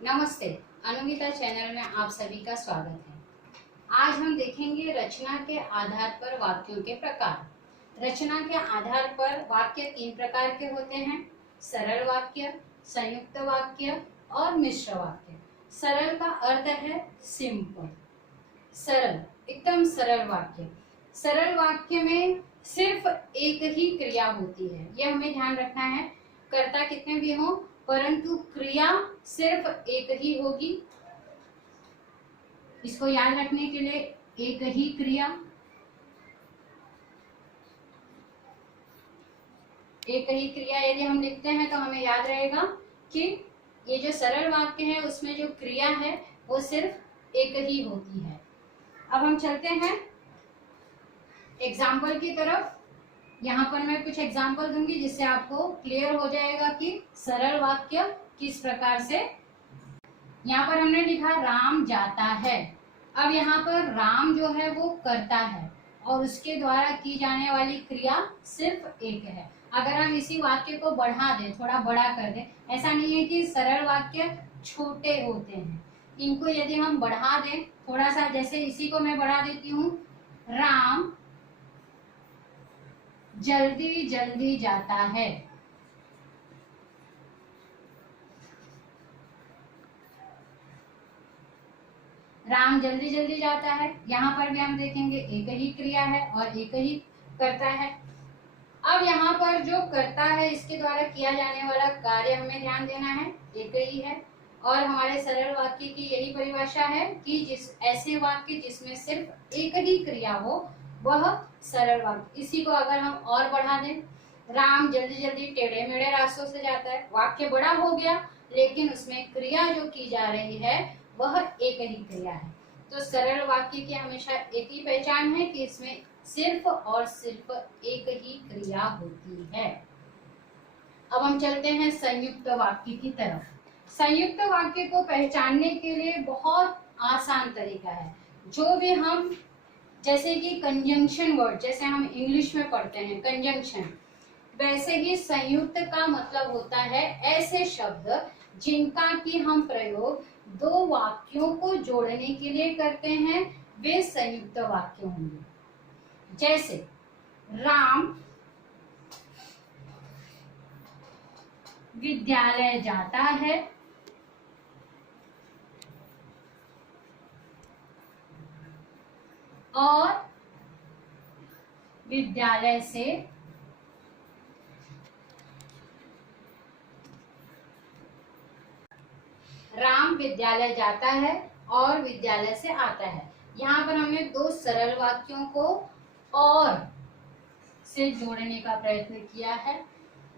नमस्ते, अनुगीता चैनल में आप सभी का स्वागत है। आज हम देखेंगे रचना के आधार पर वाक्यों के प्रकार। रचना के आधार पर वाक्य तीन प्रकार के होते हैं: सरल वाक्य, संयुक्त वाक्य और मिश्र वाक्य। सरल का अर्थ है सिंपल, सरल, एकदम सरल वाक्य। सरल वाक्य में सिर्फ एक ही क्रिया होती है, यह हमें ध्यान रखना है। कर्ता कितने भी हों, परंतु क्रिया सिर्फ एक ही होगी। इसको याद रखने के लिए एक ही क्रिया, एक ही क्रिया यदि हम लिखते हैं तो हमें याद रहेगा कि ये जो सरल वाक्य है उसमें जो क्रिया है वो सिर्फ एक ही होती है। अब हम चलते हैं एग्जाम्पल की तरफ। यहाँ पर मैं कुछ एग्जाम्पल दूंगी जिससे आपको क्लियर हो जाएगा कि सरल वाक्य किस प्रकार से। यहाँ पर हमने लिखा राम जाता है। अब यहाँ पर राम जो है वो करता है और उसके द्वारा की जाने वाली क्रिया सिर्फ एक है। अगर हम इसी वाक्य को बढ़ा दें, थोड़ा बड़ा कर दें, ऐसा नहीं है कि सरल वाक्य छोटे होते हैं, इनको यदि हम बढ़ा दें थोड़ा सा, जैसे इसी को मैं बढ़ा देती हूँ, राम जल्दी जल्दी जाता है। राम जल्दी जल्दी जाता है। यहाँ पर भी हम देखेंगे एक ही क्रिया है और एक ही करता है। अब यहाँ पर जो करता है इसके द्वारा किया जाने वाला कार्य हमें ध्यान देना है, एक ही है। और हमारे सरल वाक्य की यही परिभाषा है कि जिस ऐसे वाक्य जिसमें सिर्फ एक ही क्रिया हो वह सरल वाक्य। इसी को अगर हम और बढ़ा दें, राम जल्दी जल्दी टेढ़े मेढ़े रास्तों से जाता है, वाक्य बड़ा हो गया लेकिन उसमें क्रिया जो की जा रही है वह एक ही क्रिया है। तो सरल वाक्य की हमेशा एक ही पहचान है कि इसमें सिर्फ और सिर्फ एक ही क्रिया होती है। अब हम चलते हैं संयुक्त वाक्य की तरफ। संयुक्त वाक्य को पहचानने के लिए बहुत आसान तरीका है। जो भी हम, जैसे कि कंजंक्शन वर्ड, जैसे हम इंग्लिश में पढ़ते हैं कंजंक्शन, वैसे ही संयुक्त का मतलब होता है ऐसे शब्द जिनका कि हम प्रयोग दो वाक्यों को जोड़ने के लिए करते हैं, वे संयुक्त वाक्य होंगे। जैसे राम विद्यालय जाता है और विद्यालय से राम विद्यालय जाता है और विद्यालय से आता है। यहाँ पर हमने दो सरल वाक्यों को और से जोड़ने का प्रयत्न किया है,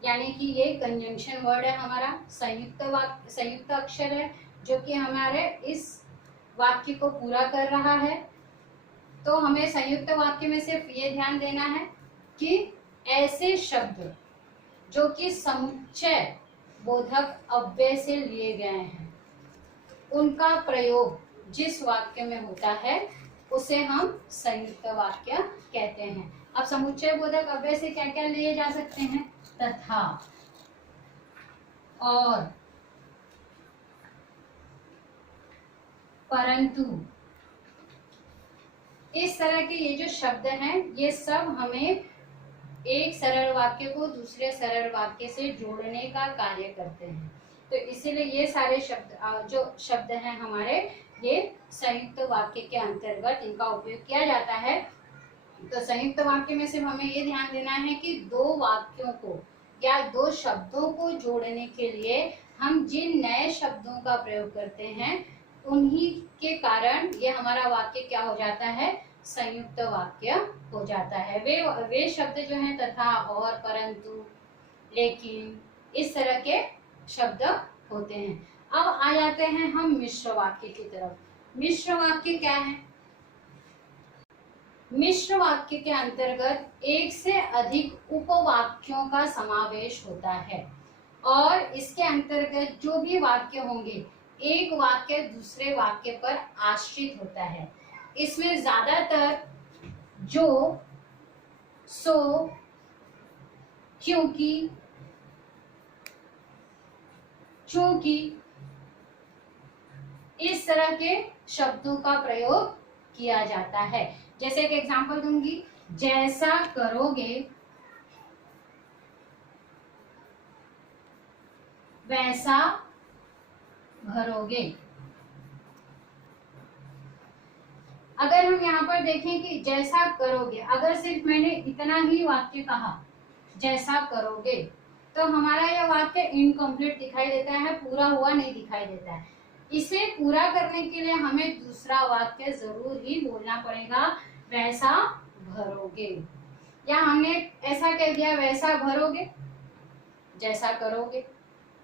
यानी कि ये कंजंक्शन वर्ड है हमारा, संयुक्त वाक्य, संयुक्त अक्षर है जो कि हमारे इस वाक्य को पूरा कर रहा है। तो हमें संयुक्त वाक्य में सिर्फ ये ध्यान देना है कि ऐसे शब्द जो कि समुच्चय बोधक अव्यय से लिए गए हैं उनका प्रयोग जिस वाक्य में होता है उसे हम संयुक्त वाक्य कहते हैं। अब समुच्चय बोधक अव्यय से क्या क्या लिए जा सकते हैं? तथा, और, परंतु, इस तरह के ये जो शब्द हैं ये सब हमें एक सरल वाक्य को दूसरे सरल वाक्य से जोड़ने का कार्य करते हैं। तो इसीलिए ये सारे शब्द जो शब्द हैं हमारे, ये संयुक्त वाक्य के अंतर्गत इनका उपयोग किया जाता है। तो संयुक्त वाक्य में सिर्फ हमें ये ध्यान देना है कि दो वाक्यों को या दो शब्दों को जोड़ने के लिए हम जिन नए शब्दों का प्रयोग करते हैं उन्हीं के कारण ये हमारा वाक्य क्या हो जाता है? संयुक्त वाक्य हो जाता है। वे शब्द जो हैं तथा, और, परंतु, लेकिन, इस तरह के शब्द होते हैं। अब आ जाते हैं हम मिश्र वाक्य की तरफ। मिश्र वाक्य क्या है? मिश्र वाक्य के अंतर्गत एक से अधिक उपवाक्यों का समावेश होता है और इसके अंतर्गत जो भी वाक्य होंगे एक वाक्य दूसरे वाक्य पर आश्रित होता है। इसमें ज्यादातर जो, सो, क्योंकि, चूंकि, तरह के शब्दों का प्रयोग किया जाता है। जैसे एक एग्जांपल दूंगी, जैसा करोगे वैसा भरोगे। अगर हम यहाँ पर देखें कि जैसा करोगे, अगर सिर्फ मैंने इतना ही वाक्य कहा जैसा करोगे, तो हमारा यह वाक्य इनकम्प्लीट दिखाई देता है, पूरा हुआ नहीं दिखाई देता है। इसे पूरा करने के लिए हमें दूसरा वाक्य जरूर ही बोलना पड़ेगा, वैसा भरोगे। या हमने ऐसा कह दिया वैसा भरोगे जैसा करोगे,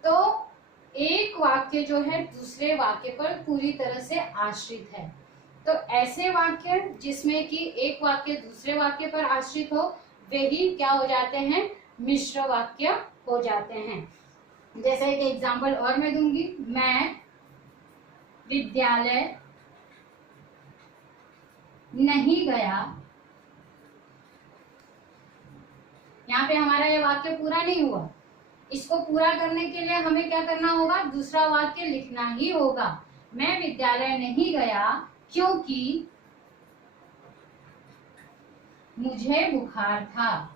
तो एक वाक्य जो है दूसरे वाक्य पर पूरी तरह से आश्रित है। तो ऐसे वाक्य जिसमें कि एक वाक्य दूसरे वाक्य पर आश्रित हो, वे ही क्या हो जाते हैं, मिश्र वाक्य हो जाते हैं। जैसे एक एग्जांपल और मैं दूंगी, मैं विद्यालय नहीं गया। यहाँ पे हमारा ये वाक्य पूरा नहीं हुआ। इसको पूरा करने के लिए हमें क्या करना होगा, दूसरा वाक्य लिखना ही होगा। मैं विद्यालय नहीं गया क्योंकि मुझे बुखार था।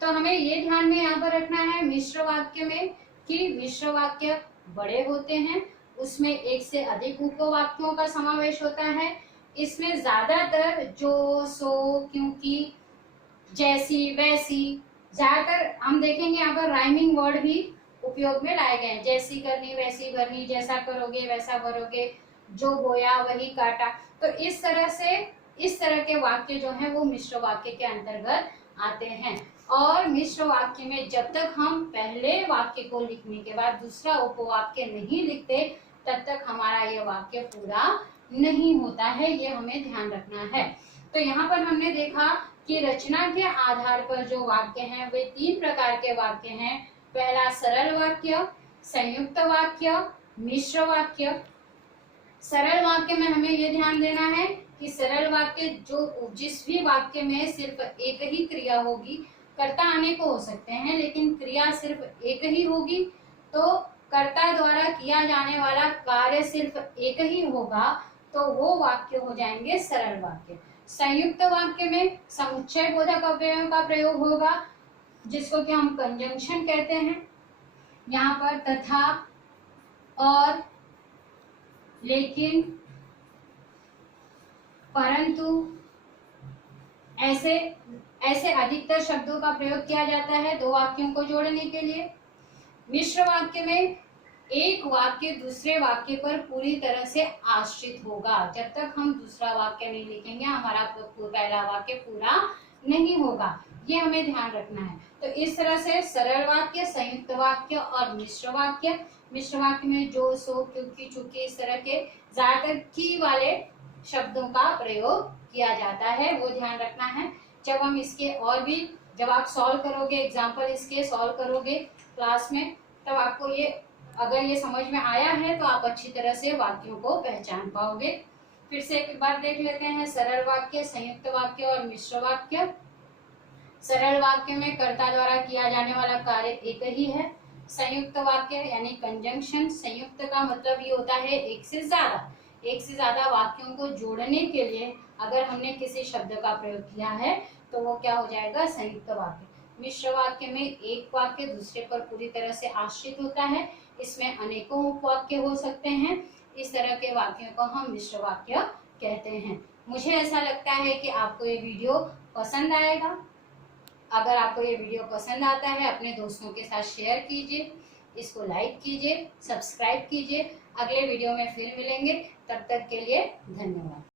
तो हमें ये ध्यान में यहाँ पर रखना है मिश्र वाक्य में कि मिश्र वाक्य बड़े होते हैं, उसमें एक से अधिक उपवाक्यों का समावेश होता है। इसमें ज्यादातर जो, सो, क्योंकि, जैसी, वैसी, ज्यादातर हम देखेंगे यहाँ पर राइमिंग वर्ड भी उपयोग में लाए गए हैं। जैसी करनी वैसी भरनी, जैसा करोगे वैसा भरोगे, जो बोया वही काटा। तो इस तरह से इस तरह के वाक्य जो है वो मिश्र वाक्य के अंतर्गत आते हैं। और मिश्र वाक्य में जब तक हम पहले वाक्य को लिखने के बाद दूसरा उपवाक्य नहीं लिखते, तब तक हमारा यह वाक्य पूरा नहीं होता है। ये हमें ध्यान रखना है। तो यहाँ पर हमने देखा कि रचना के आधार पर जो वाक्य हैं वे 3 प्रकार के वाक्य हैं। पहला सरल वाक्य, संयुक्त वाक्य, मिश्र वाक्य। सरल वाक्य में हमें ये ध्यान देना है कि सरल वाक्य जो जिस भी वाक्य में सिर्फ एक ही क्रिया होगी, कर्ता अनेक हो सकते हैं लेकिन क्रिया सिर्फ एक ही होगी, तो कर्ता द्वारा किया जाने वाला कार्य सिर्फ एक ही होगा, तो वो वाक्य हो जाएंगे सरल वाक्य। संयुक्त वाक्य में समुच्चय बोधक अव्ययों का प्रयोग होगा, जिसको कि हम कंजंक्शन कहते हैं। यहाँ पर तथा, और, लेकिन, परंतु ऐसे अधिकतर शब्दों का प्रयोग किया जाता है 2 वाक्यों को जोड़ने के लिए। मिश्र वाक्य में एक वाक्य दूसरे वाक्य पर पूरी तरह से आश्रित होगा। जब तक हम दूसरा वाक्य नहीं लिखेंगे हमारा पहला वाक्य पूरा नहीं होगा, ये हमें ध्यान रखना है। तो इस तरह से सरल वाक्य, संयुक्त वाक्य और मिश्र वाक्य। मिश्र वाक्य में जो, सो, क्योंकि, चूंकि, इस तरह के ज्यादातर की वाले शब्दों का प्रयोग किया जाता है, वो ध्यान रखना है। जब आप सॉल्व करोगे, एग्जाम्पल इसके सॉल्व करोगे क्लास में, तब आपको अगर ये समझ में आया है तो आप अच्छी तरह से वाक्यों को पहचान पाओगे। फिर से एक बार देख लेते हैं, सरल वाक्य, संयुक्त वाक्य और मिश्र वाक्य। सरल वाक्य में कर्ता द्वारा किया जाने वाला कार्य एक ही है। संयुक्त वाक्य यानी कंजंक्शन, संयुक्त का मतलब ये होता है एक से ज्यादा वाक्यों को जोड़ने के लिए अगर हमने किसी शब्द का प्रयोग किया है तो वो क्या हो जाएगा, संयुक्त वाक्य। मिश्र वाक्य में एक वाक्य दूसरे पर पूरी तरह से आश्रित होता है, इसमें अनेकों उपवाक्य हो सकते हैं। इस तरह के वाक्यों को हम मिश्र वाक्य कहते हैं। मुझे ऐसा लगता है कि आपको ये वीडियो पसंद आएगा। अगर आपको ये वीडियो पसंद आता है अपने दोस्तों के साथ शेयर कीजिए, इसको लाइक कीजिए, सब्सक्राइब कीजिए। अगले वीडियो में फिर मिलेंगे, तब तक के लिए धन्यवाद।